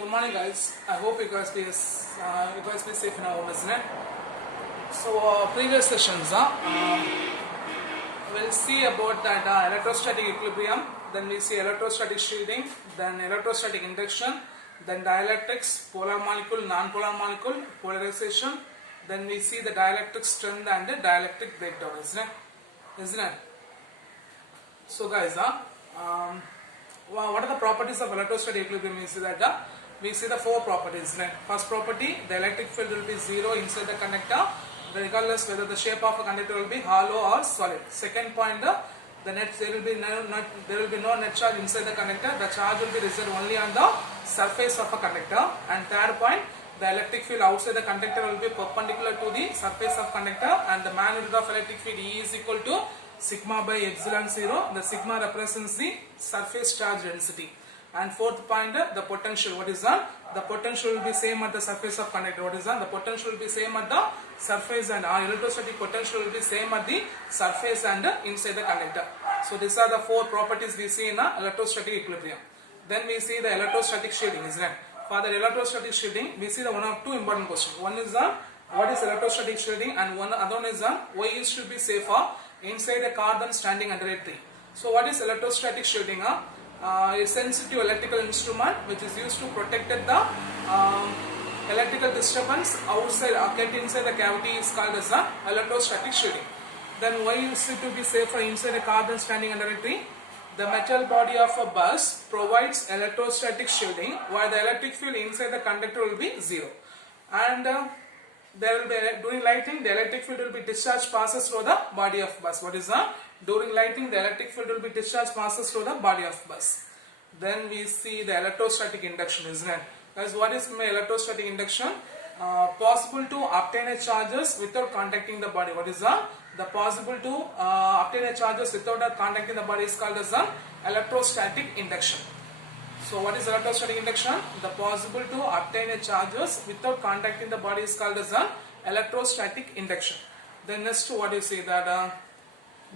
good morning, guys. I hope you guys be safe in our home, isn't it? So, previous sessions, we'll see about that electrostatic equilibrium. Then we see electrostatic shielding, then electrostatic induction, then dielectrics, polar molecule, non-polar molecule, polarization. Then we see the dielectric strength and the dielectric breakdown, isn't it? So, guys, what are the properties of electrostatic equilibrium? We see the four properties. Right? First property, the electric field will be zero inside the conductor, regardless whether the shape of a conductor will be hollow or solid. Second point, there will be no net charge inside the conductor. The charge will be reserved only on the surface of a conductor. And third point, the electric field outside the conductor will be perpendicular to the surface of conductor, and the magnitude of electric field E is equal to sigma by epsilon 0. The sigma represents the surface charge density. And fourth point, the potential. What is that? The potential will be same at the surface of conductor. What is that? The potential will be same at the surface, and our electrostatic potential will be same at the surface and inside the conductor. So these are the four properties we see in electrostatic equilibrium. Then we see the electrostatic shielding, isn't it? For the electrostatic shielding, we see the one of two important questions. One is what is electrostatic shielding, and other one is why it should be safer inside a car than standing under a tree. So what is electrostatic shielding? A sensitive electrical instrument which is used to protect the electrical disturbance outside kept inside the cavity is called as electrostatic shielding. Then why is it to be safer inside a car than standing under a tree? The metal body of a bus provides electrostatic shielding, while the electric field inside the conductor will be zero. And there will be, during lighting, the electric field will be discharged passes through the body of bus. What is that? During lighting, the electric field will be discharged passes through the body of bus. Then we see the electrostatic induction, isn't it? Guys, what is electrostatic induction? Possible to obtain a charges without contacting the body. What is that? The possible to obtain a charges without contacting the body is called as electrostatic induction. So what is electrostatic induction? The possible to obtain a charges without contacting the body is called as electrostatic induction. Then next, what you see that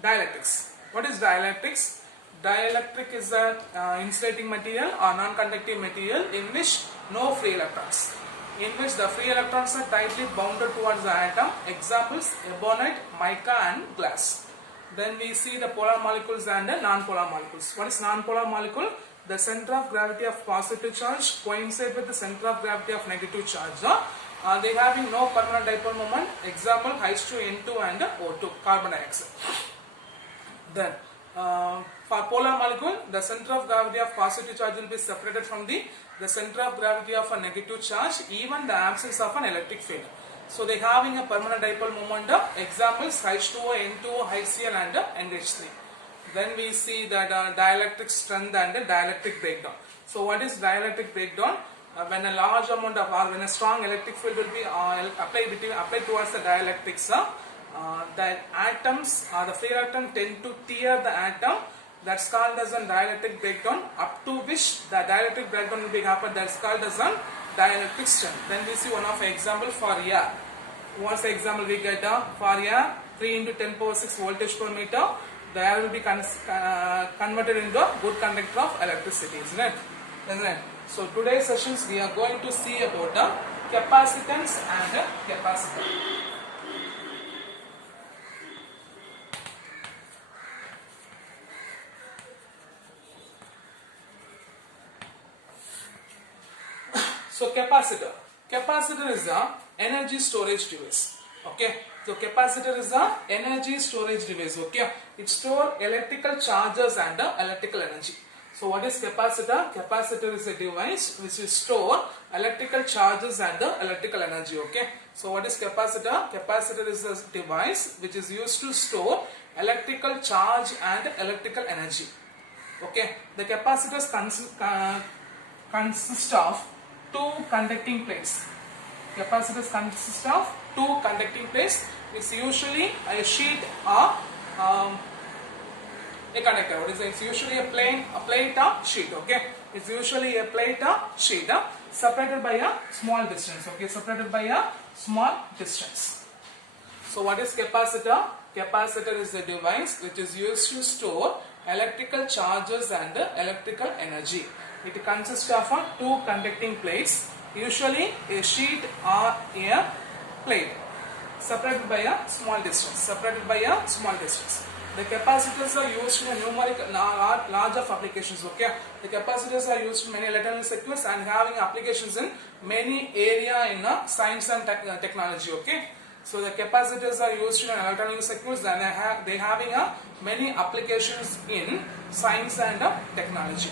dielectrics. What is dielectrics? Dielectric is an insulating material or non-conductive material in which no free electrons. In which the free electrons are tightly bounded towards the atom. Examples: ebonite, mica and glass. Then we see the polar molecules and the non-polar molecules. What is non-polar molecule? The center of gravity of positive charge coincides with the center of gravity of negative charge. They having no permanent dipole moment. Example: H2N2 and O2, carbon dioxide. Then for polar molecule, the center of gravity of positive charge will be separated from the center of gravity of a negative charge, even the absence of an electric field. So they having a permanent dipole moment. Examples: H2O, N2O, HCl and NH3. Then we see that dielectric strength and dielectric breakdown. So what is dielectric breakdown? When a large amount of when a strong electric field will be applied towards the dielectrics, the atoms the free electron tend to tear the atom. That's called as a dielectric breakdown, up to which the dielectric breakdown will be happened. That's called as a dielectric strength. Then we see one of example for air. What's the example we get? For air, 3 into 10 power 6 voltage per meter. The air will be converted into a good conductor of electricity, isn't it? So today's sessions we are going to see about capacitance and capacitor. So capacitor is the energy storage device. Okay. So capacitor is the energy storage device. Okay. It stores electrical charges and electrical energy. So what is capacitor? Capacitor is a device which is store electrical charges and electrical energy. Okay. So what is capacitor? Capacitor is a device which is used to store electrical charge and electrical energy. Okay. The capacitors consist of two conducting plates. Capacitors consist of two conducting plates. It's usually a sheet or a conductor. What is it? It's usually a plate or sheet. Okay, it's usually a plate or sheet separated by a small distance. Okay, separated by a small distance. So what is capacitor? Capacitor is a device which is used to store electrical charges and electrical energy. It consists of two conducting plates, usually a sheet or a plate, separated by a small distance. The capacitors are used in a large of applications. Okay, the capacitors are used in many electronic circuits and having applications in many area in science and technology. Okay, so the capacitors are used in electronic circuits and they having many applications in science and technology.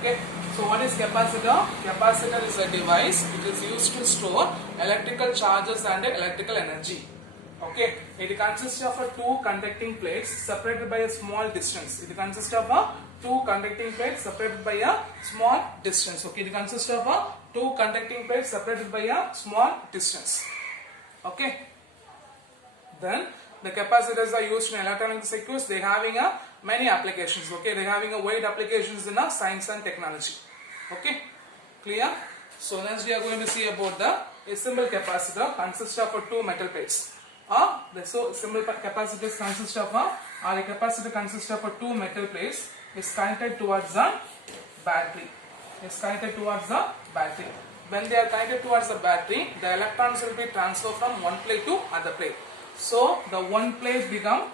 Okay, so what is capacitor? Capacitor is a device which is used to store electrical charges and electrical energy. Okay, it consists of two conducting plates separated by a small distance. It consists of two conducting plates separated by a small distance. Okay, it consists of two conducting plates separated by a small distance. Okay, then the capacitors are used in electronic circuits. They having many applications. Okay, they having a wide applications in science and technology. Okay, clear? So next we are going to see about the simple capacitor consists of two metal plates. So simple capacitors consist of a capacitor consists of two metal plates is connected towards the battery. When they are connected towards the battery, the electrons will be transferred from one plate to other plate. So the one plate become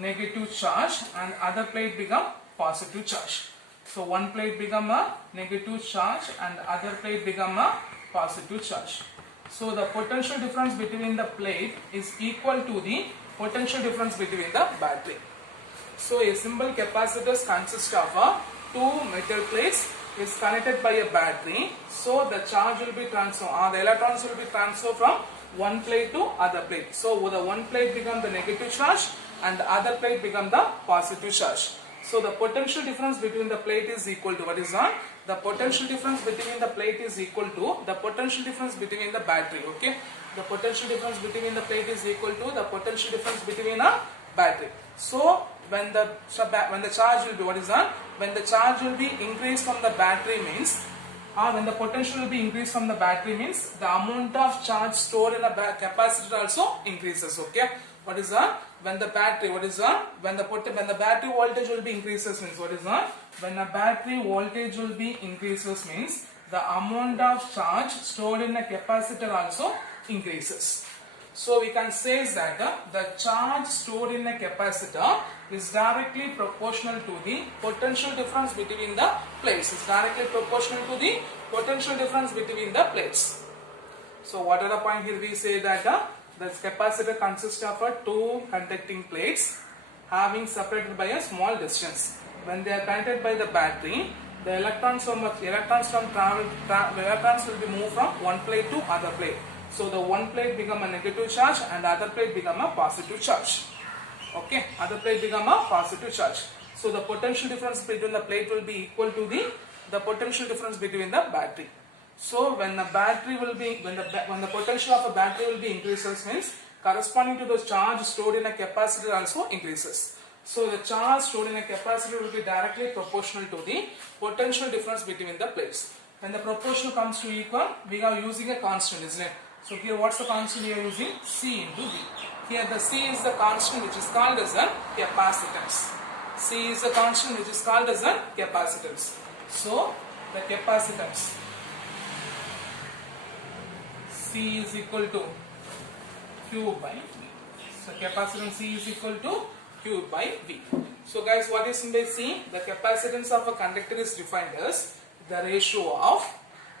negative charge and other plate become positive charge. So one plate become a negative charge and other plate become a positive charge. So the potential difference between the plate is equal to the potential difference between the battery. So a simple capacitor consists of two metal plates is connected by a battery. So the charge will be transferred, the electrons will be transferred from one plate to other plate. So the one plate become the negative charge and the other plate become the positive charge. So the potential difference between the plate is equal to what is on? The potential difference between the plate is equal to the potential difference between the battery. Okay, the potential difference between the plate is equal to the potential difference between a battery. So when the charge will be what is on? When the charge will be increased from the battery means, when the potential will be increased from the battery means the amount of charge stored in a capacitor also increases. Okay, what is on? When the battery, what is on? When the battery voltage will be increases means what is on? When a battery voltage will be increases means the amount of charge stored in a capacitor also increases. So we can say that the charge stored in a capacitor is directly proportional to the potential difference between the plates. It's directly proportional to the potential difference between the plates. So what are the point here? We say that the capacitor consists of two conducting plates having separated by a small distance. When they are connected by the battery, the electrons will be moved from one plate to other plate. So the one plate become a negative charge and the other plate become a positive charge. Okay, other plate become a positive charge. So the potential difference between the plate will be equal to the potential difference between the battery. So when the battery will be when the potential of a battery will be increases means corresponding to the charge stored in a capacitor also increases. So the charge stored in a capacitor will be directly proportional to the potential difference between the plates. When the proportion comes to equal, we are using a constant, isn't it? So here what's the constant we are using? C into V. Here the C is the constant which is called as a capacitance. C is the constant which is called as a capacitance. So the capacitance C is equal to Q by V. So capacitance C is equal to Q by V. So guys, what is by C? The capacitance of a conductor is defined as the ratio of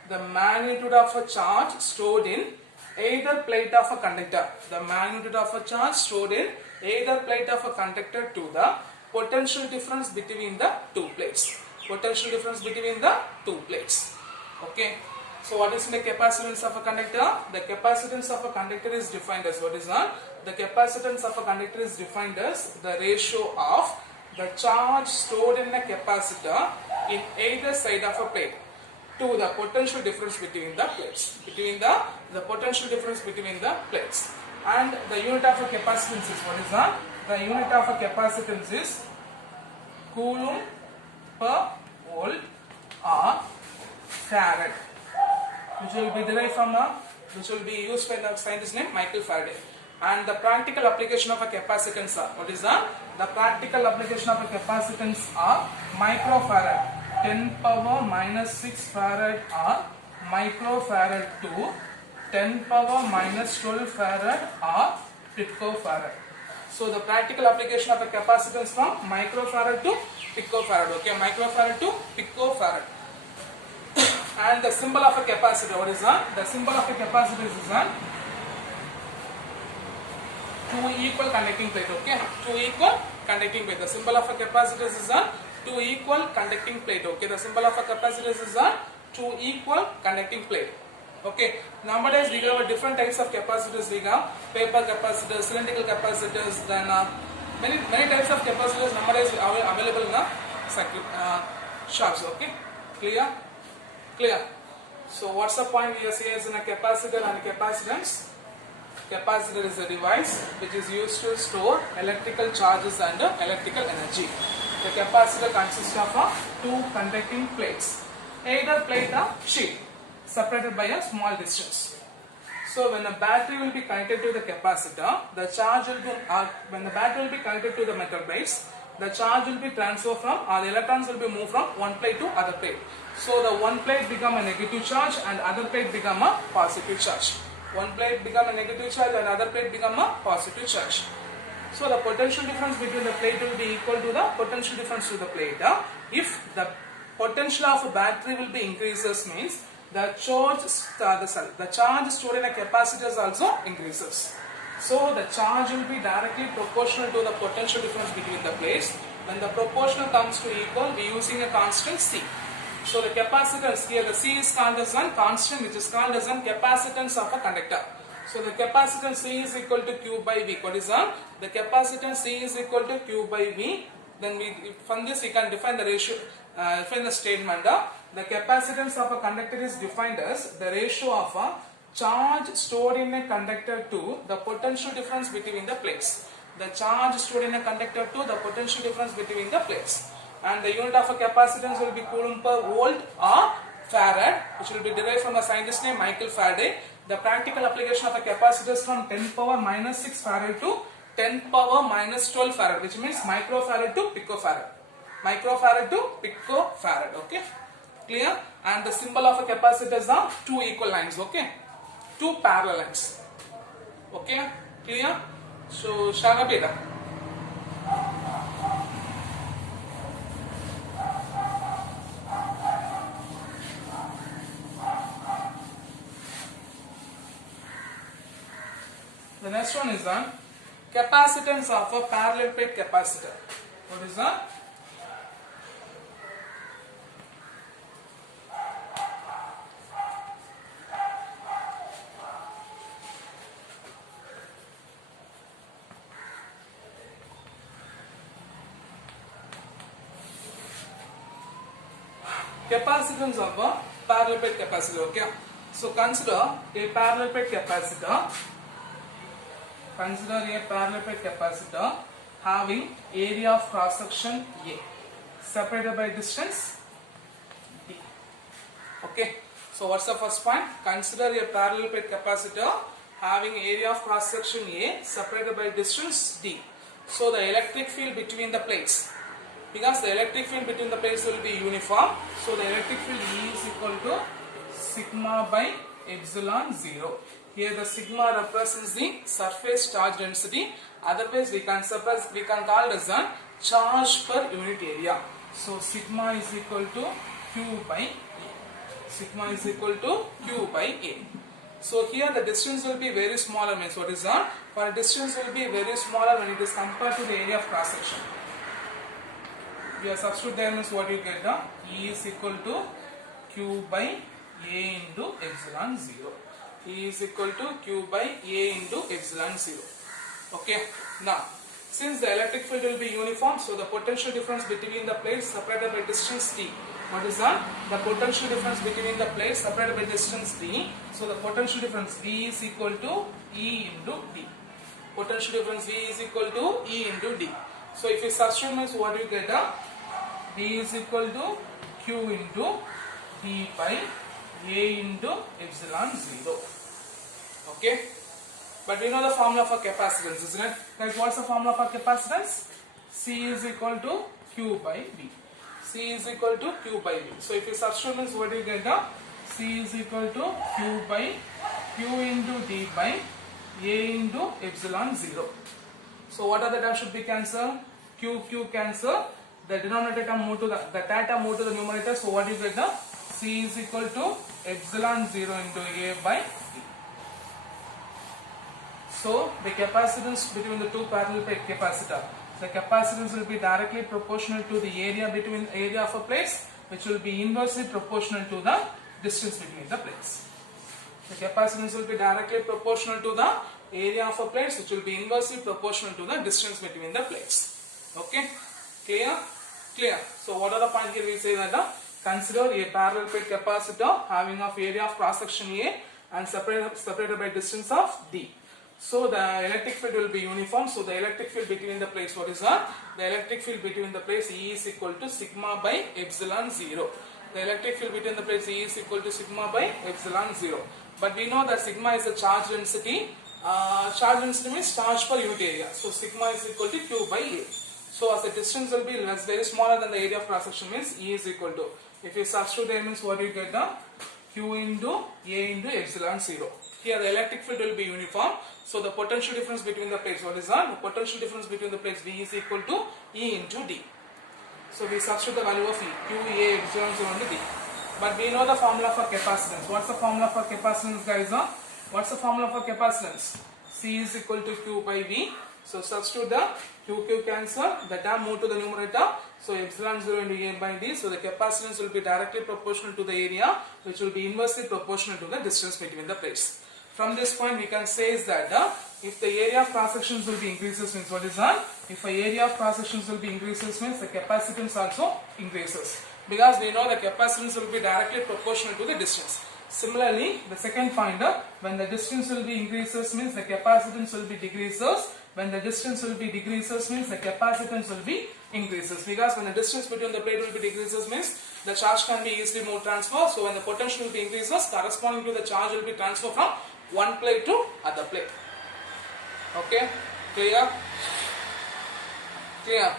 the magnitude of a charge stored in either plate of a conductor. The magnitude of a charge stored in either plate of a conductor to the potential difference between the two plates. Potential difference between the two plates. Okay. So what is the capacitance of a conductor? The capacitance of a conductor is defined as what is on? The capacitance of a conductor is defined as the ratio of the charge stored in a capacitor in either side of a plate to the potential difference between the plates. Between the potential difference between the plates. And the unit of a capacitance is what is on? The unit of a capacitance is Coulomb per volt or Farad, which will be derived from which will be used by the scientist named Michael Faraday. And the practical application of a capacitance are what is the practical application of a capacitance are microfarad 10 power minus 6 farad or microfarad to 10 power minus 12 farad or picofarad. So the practical application of a capacitance from microfarad to picofarad. Okay, microfarad to picofarad. And the symbol of a capacitor, what is that? The symbol of a capacitor is that two equal conducting plate. Okay, two equal conducting plate. The symbol of a capacitor is that two equal conducting plate. Okay, the symbol of a capacitor is that two equal conducting plate. Okay, nowadays we have different types of capacitors. We have paper capacitors, cylindrical capacitors, then many types of capacitors nowadays are available in the circuit shops. Okay, clear? Clear. So what's the point we are saying is in a capacitor and a capacitance? Capacitor is a device which is used to store electrical charges and electrical energy. The capacitor consists of two conducting plates, either plate or sheet, separated by a small distance. So when the battery will be connected to the capacitor, the charge will be, when the battery will be connected to the metal plates, the charge will be transferred from, or the electrons will be moved from one plate to other plate. So the one plate become a negative charge and other plate become a positive charge. One plate become a negative charge and other plate become a positive charge. So the potential difference between the plate will be equal to the potential difference to the plate. If the potential of a battery will be increases, means the charge stored in a capacitor also increases. So the charge will be directly proportional to the potential difference between the plates. When the proportional comes to equal, we are using a constant C. So the capacitance here, the C is called as one constant, which is called as one capacitance of a conductor. So the capacitance C is equal to Q by V. What is that? The capacitance C is equal to Q by V. Then from this we can define the ratio, define the statement. The capacitance of a conductor is defined as the ratio of a charge stored in a conductor to the potential difference between the plates. The charge stored in a conductor to the potential difference between the plates. And the unit of a capacitance will be coulomb per volt or farad, which will be derived from a scientist named Michael Faraday. The practical application of a capacitor is from 10 power minus 6 farad to 10 power minus 12 farad, which means microfarad to picofarad. Microfarad to picofarad. Okay, clear? And the symbol of a capacitor is two equal lines. Okay, two parallel lines. Okay, clear? So shall I be done? The next one is capacitance of a parallel plate capacitor. What is that? Capacitance of a parallel plate capacitor. Okay, so consider a parallel plate capacitor. Consider a parallel plate capacitor having area of cross section A separated by distance D. Okay, so what's the first point? Consider a parallel plate capacitor having area of cross section A separated by distance D. So the electric field between the plates, because the electric field between the plates will be uniform, so the electric field E is equal to sigma by epsilon 0. Here the sigma represents the surface charge density. Otherwise we can call it as a charge per unit area. So sigma is equal to Q by A. Sigma is equal to Q by A. So here the distance will be very smaller. Means what is that? For a distance will be very smaller when it is compared to the area of cross section. You substitute there, means what you get? E is equal to Q by A into epsilon 0. E is equal to Q by A into epsilon 0. Okay. Now, since the electric field will be uniform, so the potential difference between the plates separated by distance D. What is that? The potential difference between the plates separated by distance D. So the potential difference V is equal to E into D. Potential difference V is equal to E into D. So if you substitute, means what you get? V is equal to Q into D by A into epsilon 0. Okay, but we know the formula for capacitance, isn't it? Guys, what's the formula for capacitance? C is equal to Q by V. C is equal to Q by V. So if you substitute means what do you get? C is equal to Q by Q into D by A into epsilon 0. So what are the terms should be cancelled? Q cancel. The denominator term move to the term move to the numerator. So what do you get? C is equal to epsilon 0 into A by D. So the capacitance between the two parallel plate capacitor. The capacitance will be directly proportional to the area between area of a plates, which will be inversely proportional to the distance between the plates. The capacitance will be directly proportional to the area of a plates, which will be inversely proportional to the distance between the plates. Okay, clear? Clear. So what are the points here? We say that consider a parallel plate capacitor having of area of cross section A and separated by distance of D. So the electric field will be uniform. So the electric field between the plates, what is that? The electric field between the plates E is equal to sigma by epsilon 0. The electric field between the plates E is equal to sigma by epsilon 0. But we know that sigma is the charge density. Charge density means charge per unit area. So sigma is equal to Q by A. So as the distance will be less, very smaller than the area of cross section means E is equal to. If you substitute there means what you get? Q into A into epsilon 0. Here the electric field will be uniform. So the potential difference between the plates, what is that? The potential difference between the plates V is equal to E into D. So we substitute the value of E, Q, A, epsilon 0 into D. But we know the formula for capacitance. What's the formula for capacitance, guys? What's the formula for capacitance? C is equal to Q by V. So substitute the Q cancel, the term move to the numerator. So epsilon 0 into A by D. So the capacitance will be directly proportional to the area, which will be inversely proportional to the distance between the plates. From this point we can say is that if the area of cross sections will be increases means what is that? If the area of cross sections will be increases means the capacitance also increases. Because we know the capacitance will be directly proportional to the distance. Similarly, the second point, when the distance will be increases means the capacitance will be decreases. When the distance will be decreases means the capacitance will be increases. Because when the distance between the plate will be decreases means the charge can be easily more transferred. So when the potential will be increases, corresponding to the charge will be transferred from one plate to other plate. Okay, clear? Clear.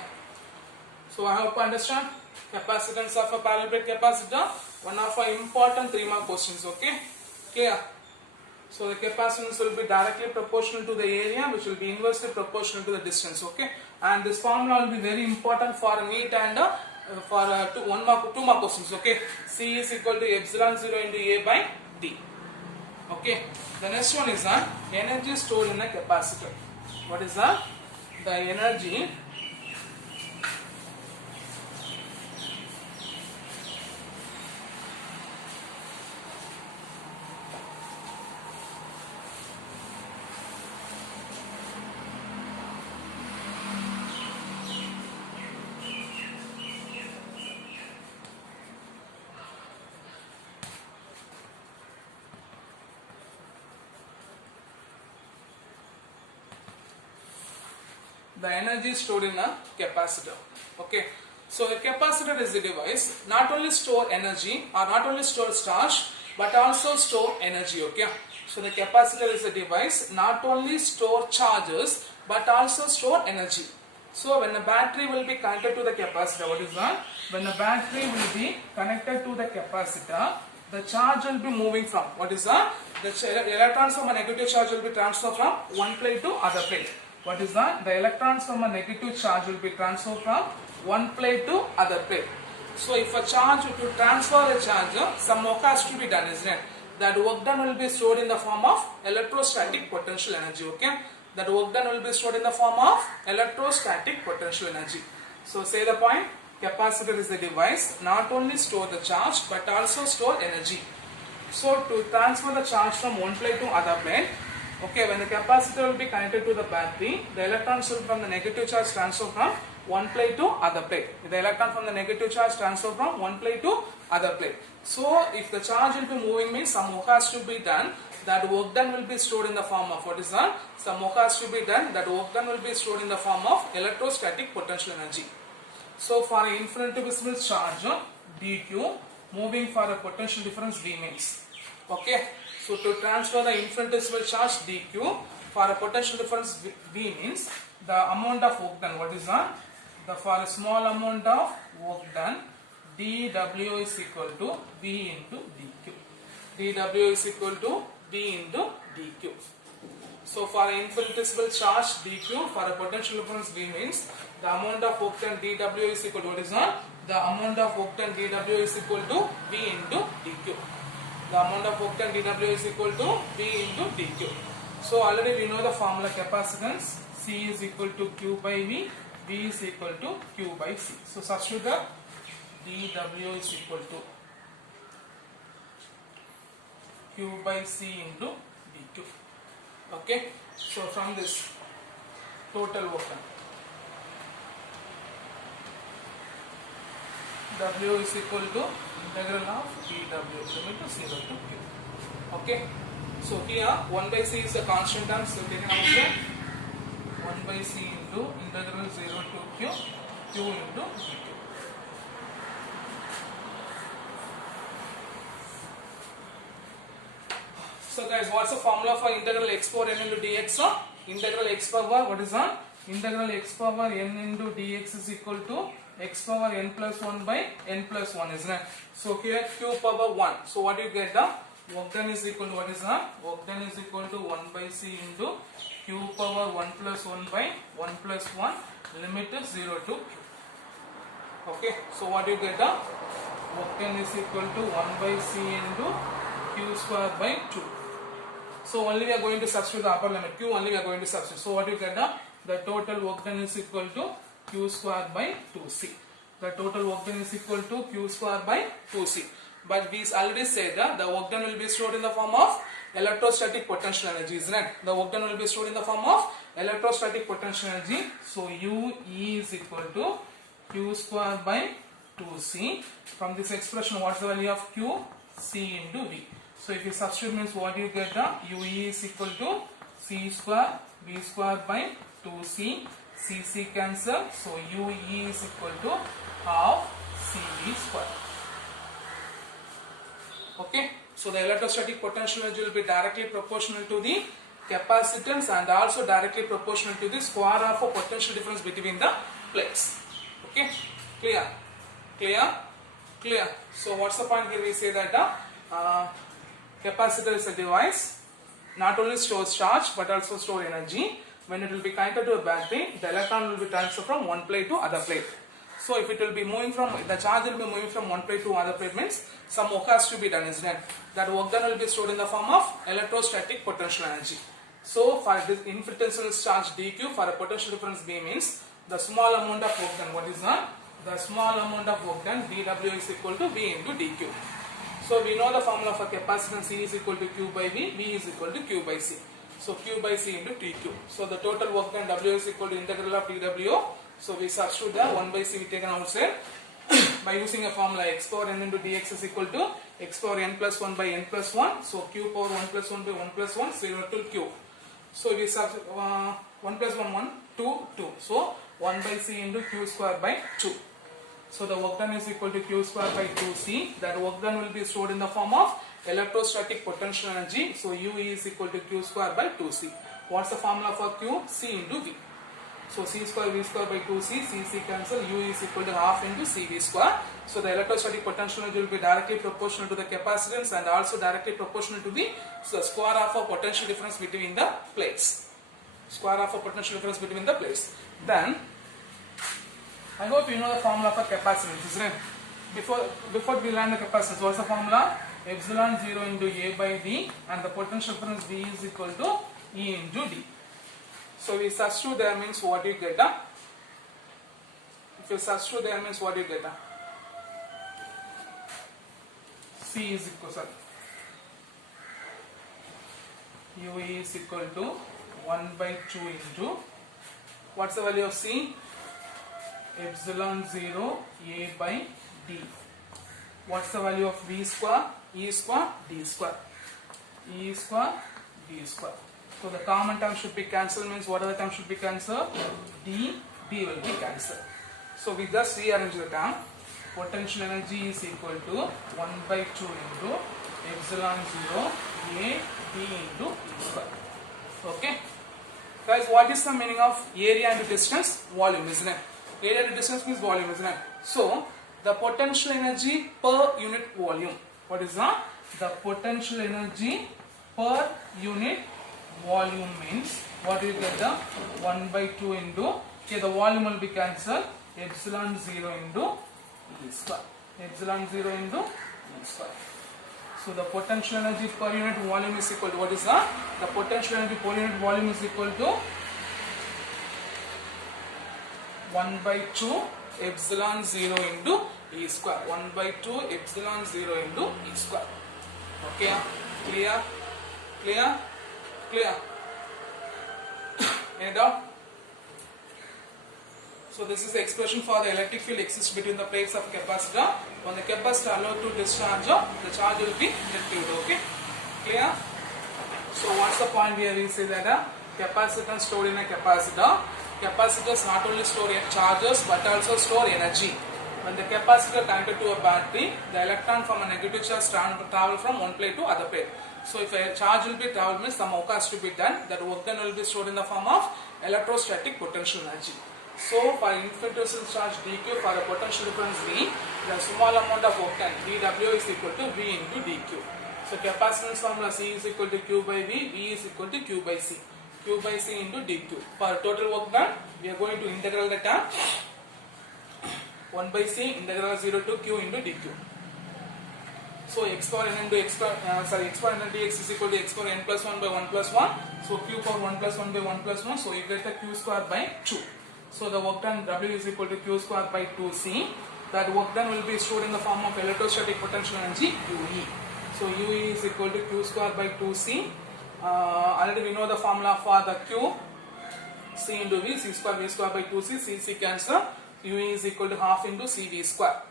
So I hope you understand. Capacitance of a parallel plate capacitor, one of our important 3-mark questions. Okay, clear? So the capacitance will be directly proportional to the area, which will be inversely proportional to the distance. Okay, and this formula will be very important for NEET and for 2-mark questions. Okay, C is equal to epsilon 0 into A by D. Okay, the next one is energy stored in a capacitor. What is that? The energy stored in a capacitor. Okay, so a capacitor is a device not only store energy or not only store charge but also store energy. Okay, so the capacitor is a device not only store charges but also store energy. So when the battery will be connected to the capacitor, what is that? When the battery will be connected to the capacitor, the charge will be moving from, what is that? The electrons from a negative charge will be transferred from one plate to other plate. What is that? The electrons from a negative charge will be transferred from one plate to other plate. So if a charge, to transfer a charge, some work has to be done, isn't it? That work done will be stored in the form of electrostatic potential energy. Okay, that work done will be stored in the form of electrostatic potential energy. So say the point, capacitor is the device not only store the charge but also store energy. So to transfer the charge from one plate to other plate, okay, when the capacitor will be connected to the battery, the electrons will from the negative charge transfer from one plate to other plate. The electron from the negative charge transfer from one plate to other plate. So if the charge will be moving means some work has to be done. That work done will be stored in the form of, what is that? Some work has to be done. That work done will be stored in the form of electrostatic potential energy. So for an infinitesimal charge dq moving for a potential difference V means. Okay. So to transfer the infinitesimal charge dq for a potential difference V means the amount of work done. What is that? For a small amount of work done, dW is equal to V into dQ. dW is equal to V into dQ. So for an infinitesimal charge dQ, for a potential difference V means the amount of work done dW is equal to what is not? The amount of work done dW is equal to V into dQ. The amount of work done dW is equal to V into dQ. So already we know the formula capacitance. C is equal to Q by V. V is equal to Q by C. So substitute the dW is equal to Q by C into dQ. Okay. So from this total work done, W is equal to integral of dW limit to 0 to Q. Okay. So here 1 by C is the constant term, so taken out here 1 by C into integral 0 to Q, Q into dQ. So guys, what's the formula for integral x power n into dx? So integral x power, what is that? Integral x power n into dx is equal to x power n plus 1 by n plus 1, isn't it? So here q power 1. So what do you get? The work done is equal to what is that? Work done is equal to 1 by c into q power 1 plus 1 by 1 plus 1, limit is 0 to q. Okay. So what do you get? The work done is equal to 1 by c into q square by 2. So only we are going to substitute the upper limit. Q only we are going to substitute. So what do you get? The total work done is equal to Q square by 2C. The total work done is equal to Q square by 2C. But we already said that the work done will be stored in the form of electrostatic potential energy, isn't it? The work done will be stored in the form of electrostatic potential energy. So UE is equal to Q square by 2C. From this expression, what's the value of Q? C into V. So if you substitute, means what do you get? UE is equal to C square V square by 2C. CC cancel. So UE is equal to half CV square. Okay. So the electrostatic potential energy will be directly proportional to the capacitance and also directly proportional to the square of a potential difference between the plates. Okay. Clear? Clear? Clear. So what's the point here? We say that capacitor is a device not only stores charge but also store energy. When it will be connected to a battery, the electron will be transferred from one plate to other plate. So if it will be moving from, the charge will be moving from one plate to other plate, means some work has to be done, isn't it? That work done will be stored in the form of electrostatic potential energy. So for this infinitesimal charge dQ, for a potential difference V means the small amount of work done. What is that? The small amount of work done dW is equal to V into dQ. So we know the formula for capacitance C is equal to Q by V, V is equal to Q by C. So Q by C into dQ. So the total work done W is equal to integral of dW. So we substitute the 1 by C we taken outside by using a formula x power n into dx is equal to x power n plus 1 by n plus 1. So Q power 1 plus 1 by 1 plus 1, 0 to Q. So we substitute 1 plus 1, 1, 2, 2. So 1 by C into Q square by 2. So the work done is equal to Q square by 2C. That work done will be stored in the form of electrostatic potential energy. So UE is equal to Q square by 2C. What's the formula for Q? C into V. So C square V square by 2C, CC cancel, U is equal to half into CV square. So the electrostatic potential energy will be directly proportional to the capacitance and also directly proportional to the square of a potential difference between the plates. Square of a potential difference between the plates. Then, I hope you know the formula for capacitance, isn't it? Before we learn the capacitance, what's the formula? Epsilon 0 into A by D, and the potential difference V is equal to E into D. So we substitute there, means what you get? If you substitute there, means what you get? C is equal to UE is equal to 1 by 2 into, what's the value of C? Epsilon 0 A by D. What's the value of V square? E square, D square. E square, D square. So the common term should be cancelled, means what other term should be cancelled? D will be cancelled. So we just rearrange the term. Potential energy is equal to 1 by 2 into epsilon 0 A D into E square. Okay. Guys, what is the meaning of area into distance? Volume, isn't it? Area into distance means volume, isn't it? So the potential energy per unit volume. What is that? The potential energy per unit volume means what you get, the 1 by 2 into, okay, the volume will be cancelled, epsilon 0 into E square. Epsilon 0 into E square. So the potential energy per unit volume is equal to, what is that? The potential energy per unit volume is equal to 1 by 2 epsilon 0 into E square. 1 by 2 epsilon 0 into E square. Okay, clear? Clear? Clear? Any doubt? So this is the expression for the electric field exists between the plates of capacitor. When the capacitor allowed to discharge, the charge will be retrieved. Okay, clear? So what's the point here? We say that capacitor stored in a capacitor. Capacitors not only store charges but also store energy. When the capacitor connected to a battery, the electron from a negative charge travel from one plate to other plate. So if a charge will be traveled, means some work has to be done. That work done will be stored in the form of electrostatic potential energy. So for infinitesimal charge dq, for the potential difference V, the small amount of work done dW is equal to V into dq. So capacitance formula C is equal to Q by V, V is equal to Q by C. Q by C into dq. For total work done, we are going to integral the term 1 by C integral 0 to Q into dq. So x power n into x power n dx is equal to x power n plus 1 by 1 plus 1. So Q power 1 plus 1 by 1 plus 1. So you get the Q square by 2. So the work done W is equal to Q square by 2C. That work done will be stored in the form of electrostatic potential energy UE. So UE is equal to Q square by 2C. Already we know the formula for the Q. C into V, C square by 2C, C cancel. UE is equal to half into CV square.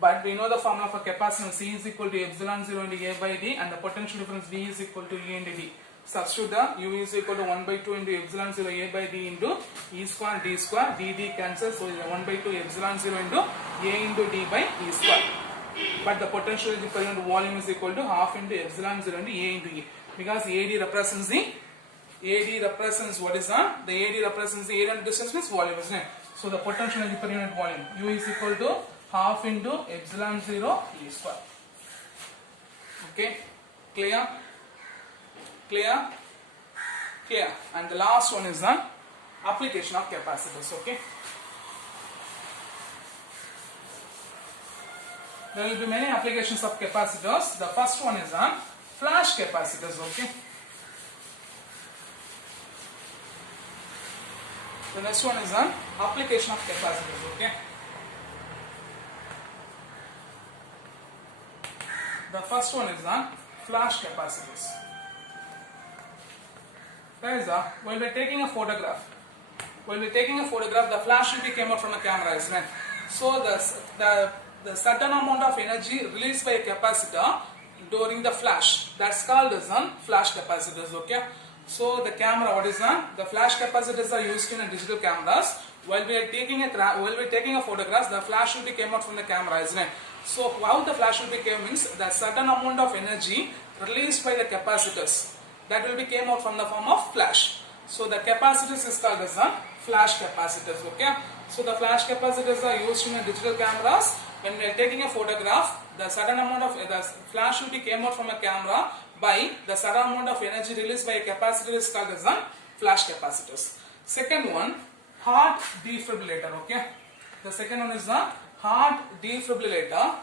But we know the formula for capacitance. C is equal to epsilon 0 into A by D, and the potential difference V is equal to E into D. Substitute the U is equal to 1 by 2 into epsilon 0 A by D into E square D square, D cancels, so 1 by 2 epsilon 0 into A into D by E square. But the potential energy per unit volume is equal to half into epsilon 0 into A into E. Because AD represents what is that? The AD represents the area and distance means volume, isn't it? So the potential energy per unit volume, U is equal to half into epsilon 0 E square. Okay, clear? Clear? Clear. And the last one is the application of capacitors. Okay. There will be many applications of capacitors. The first one is on flash capacitors. Okay. The next one is on application of capacitors. Okay. The first one is on flash capacitors. Guys, while we are taking a photograph, the flash will be came out from a camera, isn't it? So the certain amount of energy released by a capacitor during the flash, that's called as flash capacitors. Okay. So the camera, what is that? The flash capacitors are used in digital cameras. While we are taking a photograph, the flash will be came out from the camera, isn't it? So how the flash will be came means the certain amount of energy released by the capacitors, that will be came out from the form of flash. So the capacitors is called as flash capacitors. Okay. So the flash capacitors are used in digital cameras. When we are taking a photograph, the certain amount of the flash will be came out from a camera by the certain amount of energy released by a capacitor is called as flash capacitors. Second one, heart defibrillator. Okay. The second one is the heart defibrillator.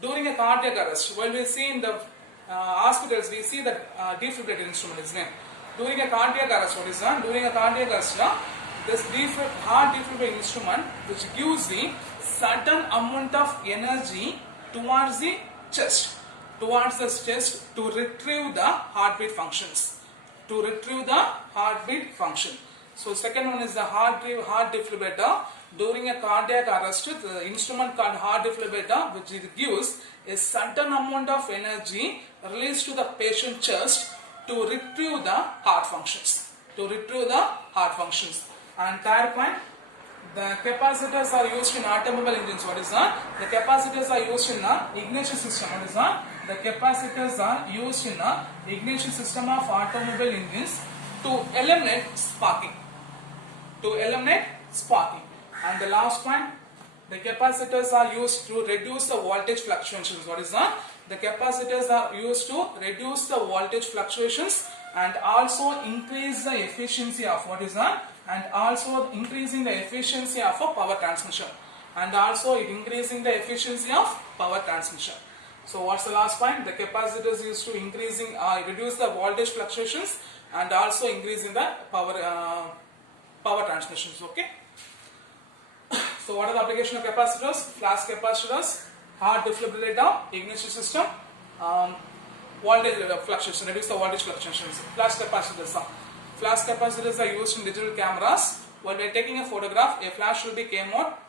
During a cardiac arrest, while we see in the hospitals, we see that defibrillator instrument is named. During a cardiac arrest, what is that? During a cardiac arrest, this heart defibrillator instrument, which gives the certain amount of energy towards the chest, to retrieve the heartbeat functions. So second one is the heart defibrillator. During a cardiac arrest, the instrument called heart defibrillator, which gives a certain amount of energy released to the patient chest to retrieve the heart functions. And third point, the capacitors are used in automobile engines. What is that? The capacitors are used in the ignition system. What is that? The capacitors are used in the ignition system of automobile engines to eliminate sparking. And the last point, The capacitors are used to reduce the voltage fluctuations. What is that? The capacitors are used to reduce the voltage fluctuations and also increase the efficiency of what is that? And also increasing the efficiency of a power transmission. And also it increasing the efficiency of power transmission. So what's the last point? The capacitors used to reduce the voltage fluctuations and also increasing the power transmissions. Okay. So what are the application of capacitors? Flash capacitors, hard defibrillator, ignition system, voltage fluctuation, reduce the voltage fluctuations. Flash capacitors. Flash capacitors are used in digital cameras. When we are taking a photograph, a flash will be came out.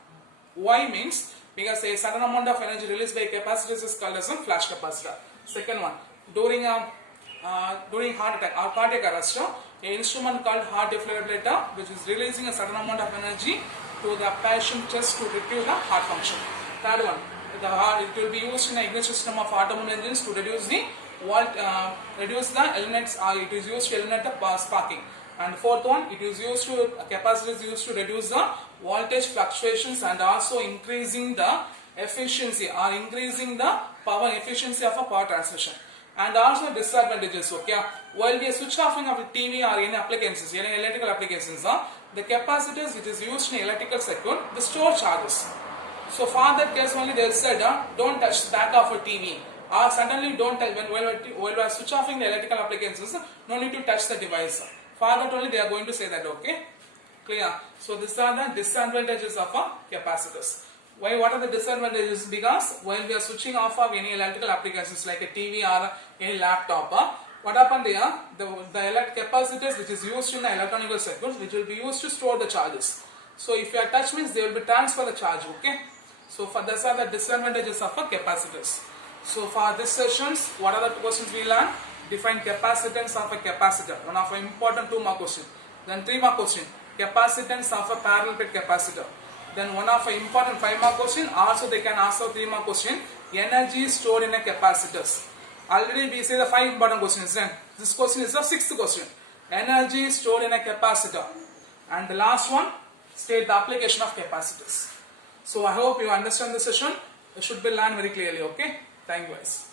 Why means because a certain amount of energy released by capacitors is called as a flash capacitor. Second one, during heart attack or cardiac arrest, an instrument called heart defibrillator, which is releasing a certain amount of energy to the patient chest to retrieve the heart function. Third one, it will be used in the ignition system of automobile engines to reduce the elements. It is used to eliminate the sparking. And fourth one, capacitors used to reduce the voltage fluctuations and also increasing the efficiency or increasing the power efficiency of a power transmission. And also disadvantages. Okay, while we are switch offing of a TV or any appliances, any electrical applications, the capacitors which is used in electrical circuit, they store charges. So for that case only they said, don't touch the back of a TV. Or suddenly don't touch, while we are switch offing the electrical appliances, no need to touch the device. For that only they are going to say that. Okay, clear? So these are the disadvantages of capacitors. Why? What are the disadvantages? Because while we are switching off of any electrical applications like a TV or any laptop, what happened there? The capacitors which is used in the electronic circuits, which will be used to store the charges. So if you are touch means they will be transfer the charge. Okay. So for these are the disadvantages of capacitors. So for this sessions, what are the questions we learned? Define capacitance of a capacitor. One of the important 2 mark question. Then 3 mark question. Capacitance of a parallel plate capacitor. Then one of the important 5 mark question. Also they can ask a 3 mark question. Energy stored in a capacitors. Already we say the 5 important questions. Then this question is the 6th question. Energy stored in a capacitor. And the last one, state the application of capacitors. So I hope you understand the session. It should be learned very clearly. Okay. Thank you guys.